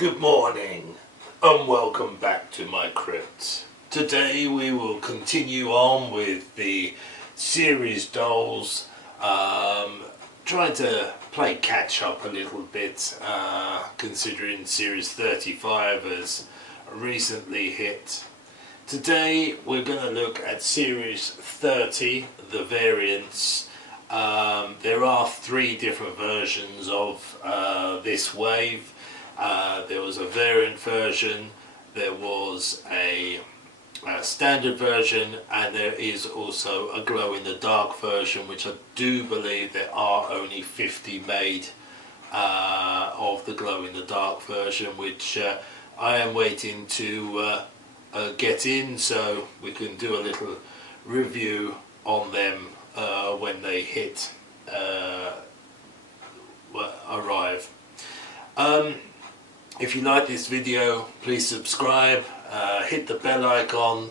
Good morning and welcome back to my crypt. Today we will continue on with the series dolls, trying to play catch up a little bit, considering series 35 has recently hit. Today we're going to look at series 30, the variants. There are 3 different versions of this wave. There was a variant version, there was a standard version, and there is also a glow-in-the-dark version, which I do believe there are only 50 made of the glow-in-the-dark version, which I am waiting to get in so we can do a little review on them when they hit arrive. If you like this video, please subscribe, hit the bell icon,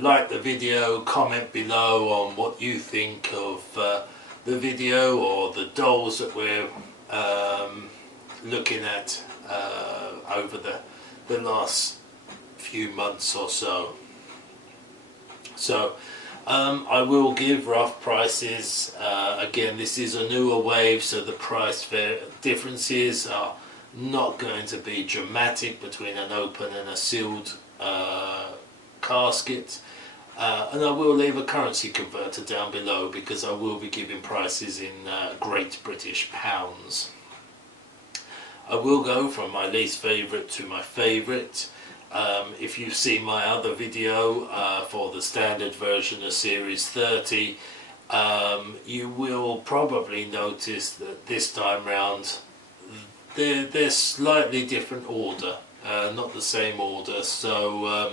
like the video, comment below on what you think of the video or the dolls that we're looking at over the last few months or so. So I will give rough prices. Again, this is a newer wave, so the price differences are not going to be dramatic between an open and a sealed casket, and I will leave a currency converter down below because I will be giving prices in Great British Pounds. I will go from my least favourite to my favourite. If you've seen my other video for the standard version of series 30, you will probably notice that this time round they're slightly different order, not the same order, so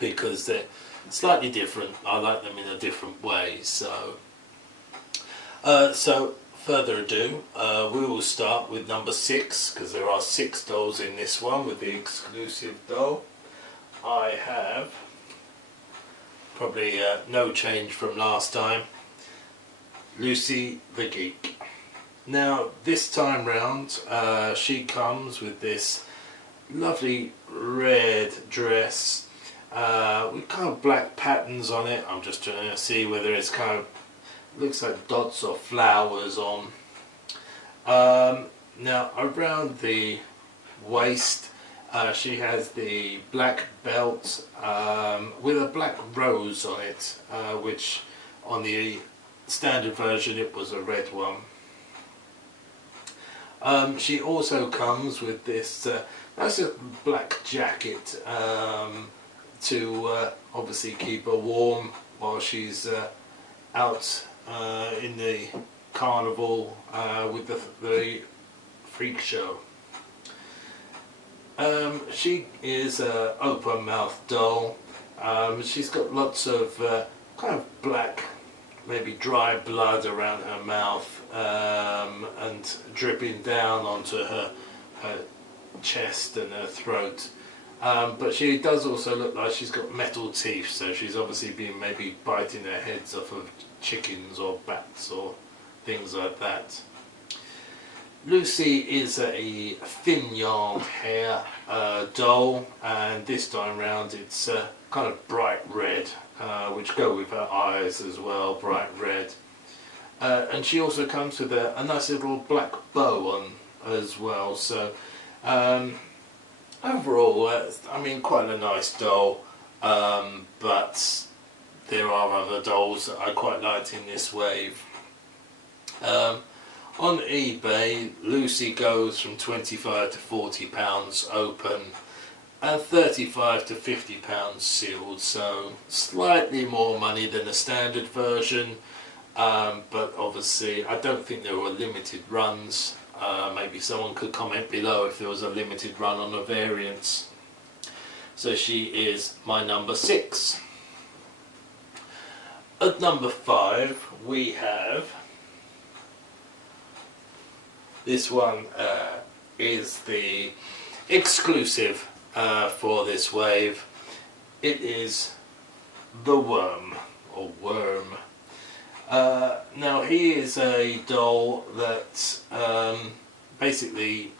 because they're slightly different, I like them in a different way. So further ado, we will start with number 6, because there are 6 dolls in this one with the exclusive doll. I have probably no change from last time, Lucy the Geek. Now this time round she comes with this lovely red dress with kind of black patterns on it. I'm just trying to see whether it's kind of looks like dots or flowers on. Now around the waist she has the black belt with a black rose on it, which on the standard version it was a red one. She also comes with this nice black jacket to obviously keep her warm while she's out in the carnival with the freak show. She is an open mouth doll. She's got lots of kind of black, maybe dry blood around her mouth, and dripping down onto her chest and her throat. But she does also look like she's got metal teeth, so she's obviously been maybe biting her heads off of chickens or bats or things like that. Lucy is a thin yarn hair doll, and this time round it's kind of bright red, which go with her eyes as well, bright red. And she also comes with a nice little black bow on as well. So overall, I mean, quite a nice doll, but there are other dolls that I quite liked in this wave. On eBay, Lucy goes from £25 to £40 open and £35 to £50 sealed, so slightly more money than the standard version, but obviously I don't think there were limited runs. Maybe someone could comment below if there was a limited run on the variants. So she is my number 6. At number 5 we have this one. Is the exclusive for this wave. It is the Worm, or Worm. Now he is a doll that basically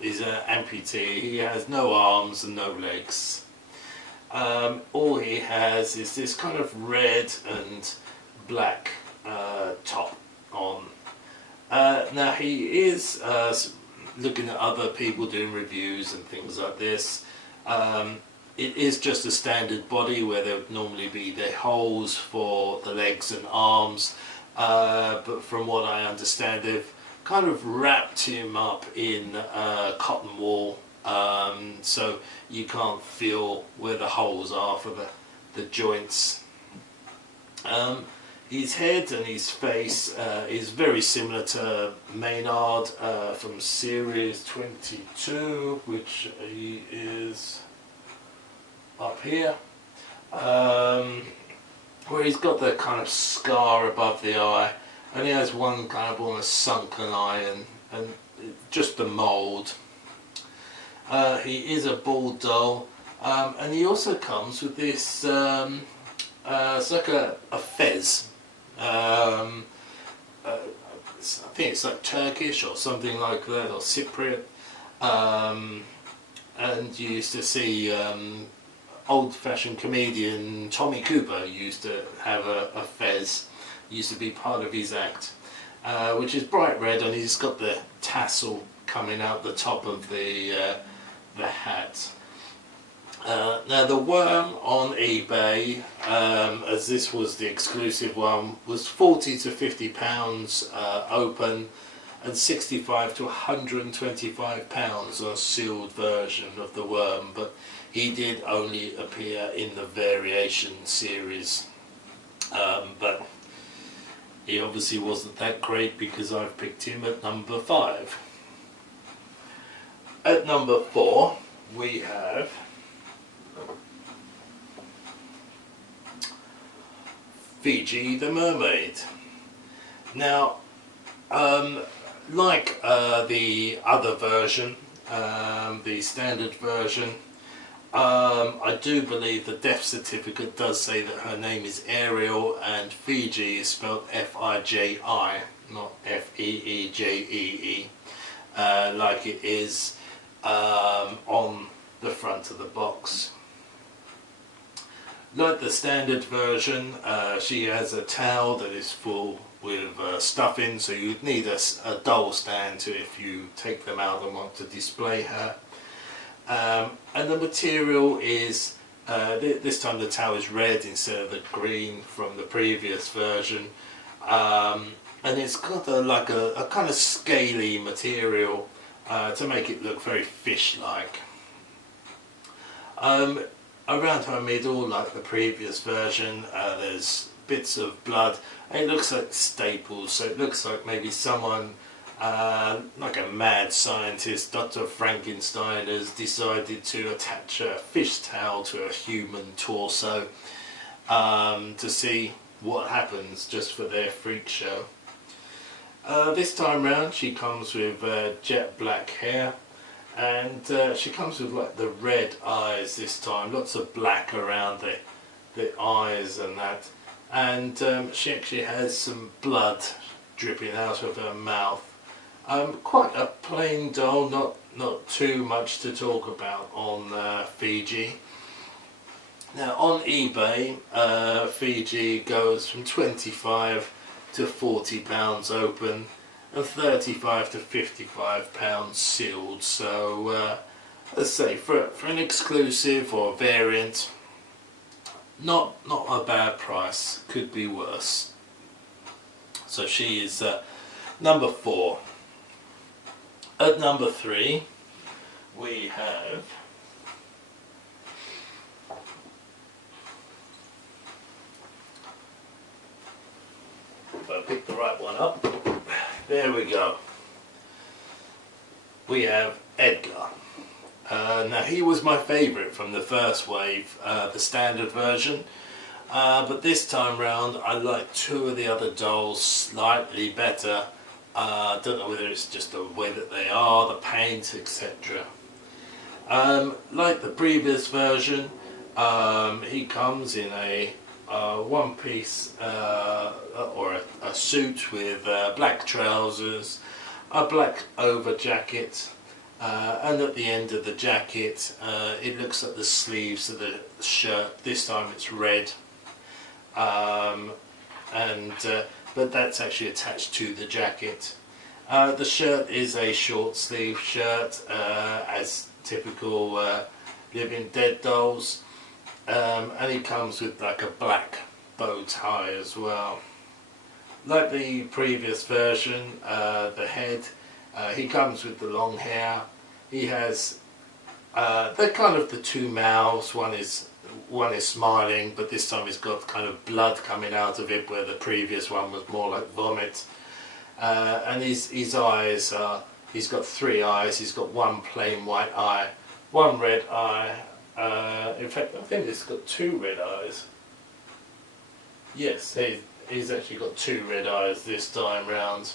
He's an amputee. He has no arms and no legs. All he has is this kind of red and black top on. Now he is looking at other people doing reviews and things like this. It is just a standard body where there would normally be the holes for the legs and arms, but from what I understand they've kind of wrapped him up in cotton wool, so you can't feel where the holes are for the joints. His head and his face is very similar to Maynard from series 22, which he is up here, where he's got the kind of scar above the eye, and he has one kind of almost sunken eye and just the mould. He is a bald doll, and he also comes with this it's like a fez. I think it's like Turkish or something like that, or Cypriot, and you used to see old-fashioned comedian Tommy Cooper used to have a fez. It used to be part of his act, which is bright red, and he's got the tassel coming out the top of the hat. Now the worm on eBay, as this was the exclusive one, was 40 to 50 pounds open, and 65 to 125 pounds on a sealed version of the worm, but he did only appear in the variation series, but he obviously wasn't that great because I've picked him at number 5. At number 4 we have Fiji the mermaid. Now, like the other version, the standard version, I do believe the death certificate does say that her name is Ariel, and Fiji is spelled F-I-J-I, not F-E-E-J-E-E, like it is on the front of the box. Like the standard version, she has a towel that is full with stuffing, so you'd need a doll stand to if you take them out and want to display her. And the material is, this time the towel is red instead of the green from the previous version, and it's got like a kind of scaly material to make it look very fish-like. Around her middle, like the previous version, there's bits of blood. It looks like staples, so it looks like maybe someone, like a mad scientist, Dr. Frankenstein, has decided to attach a fish towel to a human torso to see what happens, just for their freak show. This time round she comes with jet black hair, and she comes with like the red eyes this time, lots of black around the eyes and that, and she actually has some blood dripping out of her mouth. Quite a plain doll, not too much to talk about on Fiji. Now on eBay, Fiji goes from 25 to 40 pounds open, and 35 to 55 pounds sealed. So let's say for an exclusive or variant, not a bad price, could be worse. So she is number 4. At number 3 we have if I pick the right one up, there we go. We have Edgar. Now he was my favourite from the first wave, the standard version, but this time round I like 2 of the other dolls slightly better. I don't know whether it's just the way that they are, the paint, etc. Like the previous version, he comes in a one-piece or a suit with black trousers, a black over jacket, and at the end of the jacket it looks like the sleeves of the shirt. This time it's red, but that's actually attached to the jacket. The shirt is a short sleeve shirt, as typical Living Dead dolls, and it comes with like a black bow tie as well. Like the previous version, the head, he comes with the long hair. He has they're kind of the two mouths. One is smiling, but this time he's got kind of blood coming out of it, where the previous one was more like vomit. And his eyes are, he's got three eyes. He's got one plain white eye, one red eye. In fact, I think he's got two red eyes. Yes, he's actually got two red eyes this time round.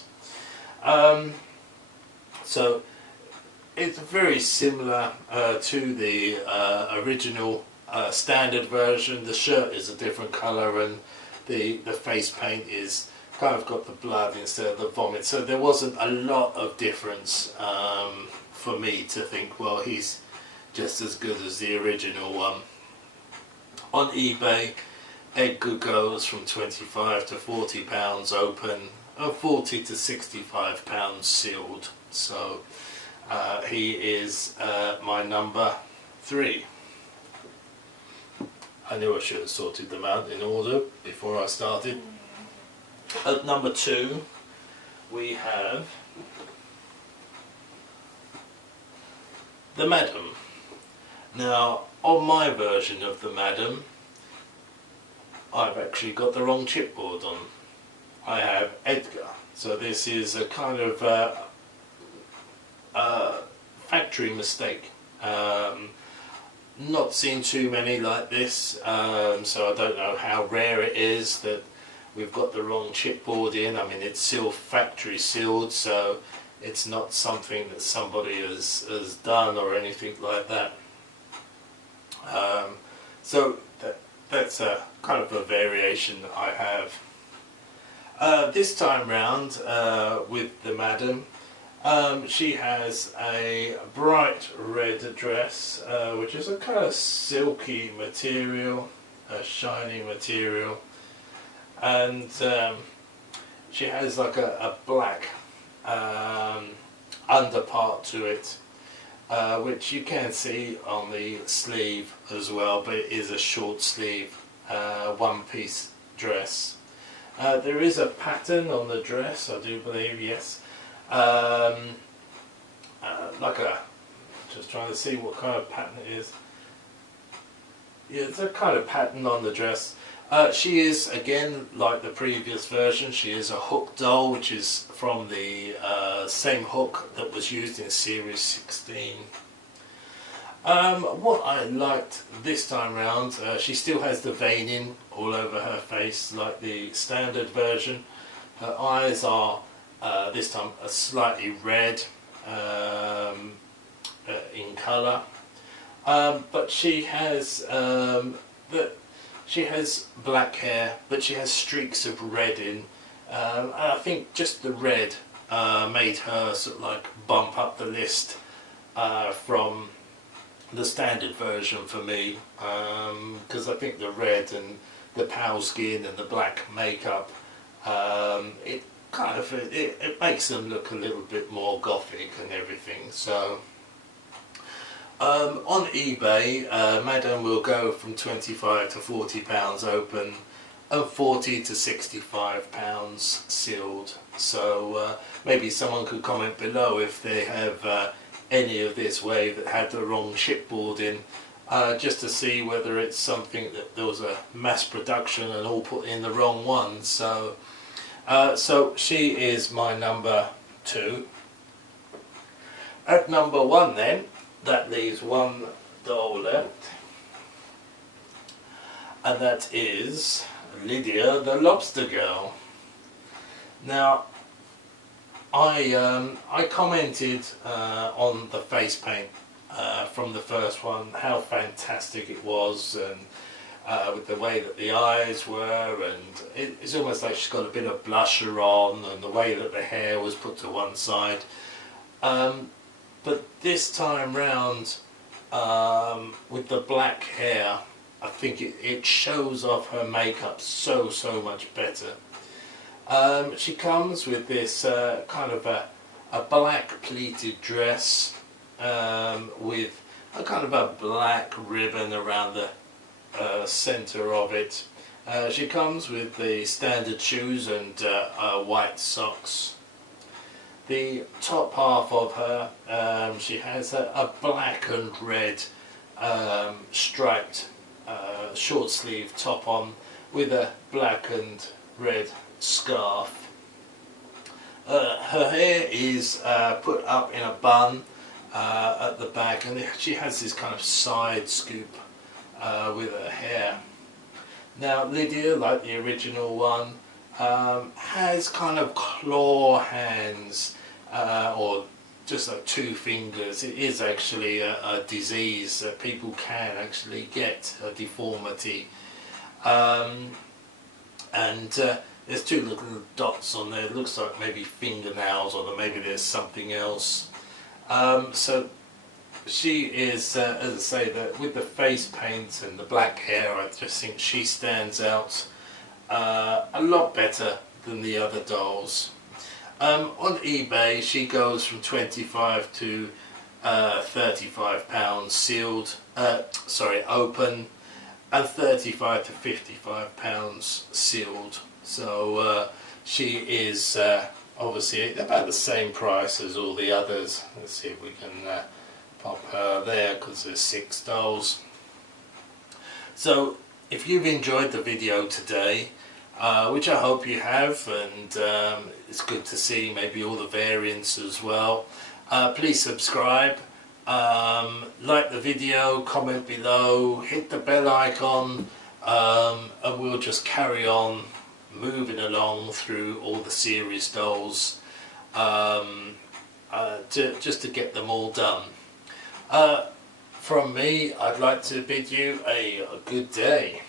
So it's very similar to the original standard version. The shirt is a different colour, and the face paint is kind of got the blood instead of the vomit. So there wasn't a lot of difference for me to think, well, he's just as good as the original one. On eBay, Edgar goes from £25 to £40 open, and £40 to £65 sealed. So he is my number 3. I knew I should have sorted them out in order before I started. At number 2, we have the Madam. Now, on my version of the Madam, I've actually got the wrong chipboard on. I have Edgar. So this is a kind of factory mistake. Not seen too many like this, so I don't know how rare it is that we've got the wrong chipboard in. I mean, it's still factory sealed, so it's not something that somebody has done or anything like that. So that's a kind of a variation that I have. This time round with the Madam, she has a bright red dress, which is a kind of silky material, a shiny material, and she has like a black underpart to it, which you can see on the sleeve as well, but it is a short sleeve one-piece dress. There is a pattern on the dress, I do believe, yes. Just trying to see what kind of pattern it is. Yeah, it's a kind of pattern on the dress. She is, again, like the previous version, she is a hook doll, which is from the same hook that was used in Series 16. What I liked this time round, she still has the veining all over her face like the standard version. Her eyes are this time a slightly red in colour, but she has black hair, but she has streaks of red in, and I think just the red made her sort of like bump up the list from the standard version for me, because I think the red and the pale skin and the black makeup, it makes them look a little bit more gothic and everything. So on eBay, Madam will go from £25 to £40 open, and £40 to £65 sealed. So maybe someone could comment below if they have any of this wave that had the wrong chipboard in, just to see whether it's something that there was a mass production and all put in the wrong one. So so she is my number 2. At number 1 then, that leaves one doll left, and that is Lydia the Lobster Girl. Now, I commented on the face paint from the first one, how fantastic it was, and with the way that the eyes were, and it's almost like she's got a bit of blusher on, and the way that the hair was put to one side. but this time round, with the black hair, I think it shows off her makeup so much better. She comes with this kind of a black pleated dress with a kind of a black ribbon around the centre of it. She comes with the standard shoes and white socks. The top half of her, she has a black and red striped short sleeve top on with a black and red scarf. Her hair is put up in a bun at the back, and she has this kind of side scoop with her hair. Now Lydia, like the original one, has kind of claw hands, or just like 2 fingers. It is actually a disease that people can actually get, a deformity. And there's 2 little dots on there. It looks like maybe fingernails, or maybe there's something else. So she is, as I say, with the face paint and the black hair, I just think she stands out a lot better than the other dolls. On eBay, she goes from 25 to 35 pounds sealed, open, and 35 to 55 pounds sealed. So she is obviously about the same price as all the others. Let's see if we can pop her there, because there's 6 dolls. So if you've enjoyed the video today, which I hope you have, and it's good to see maybe all the variants as well, please subscribe, like the video, comment below, hit the bell icon, and we'll just carry on moving along through all the series dolls, just to get them all done. From me, I'd like to bid you a good day.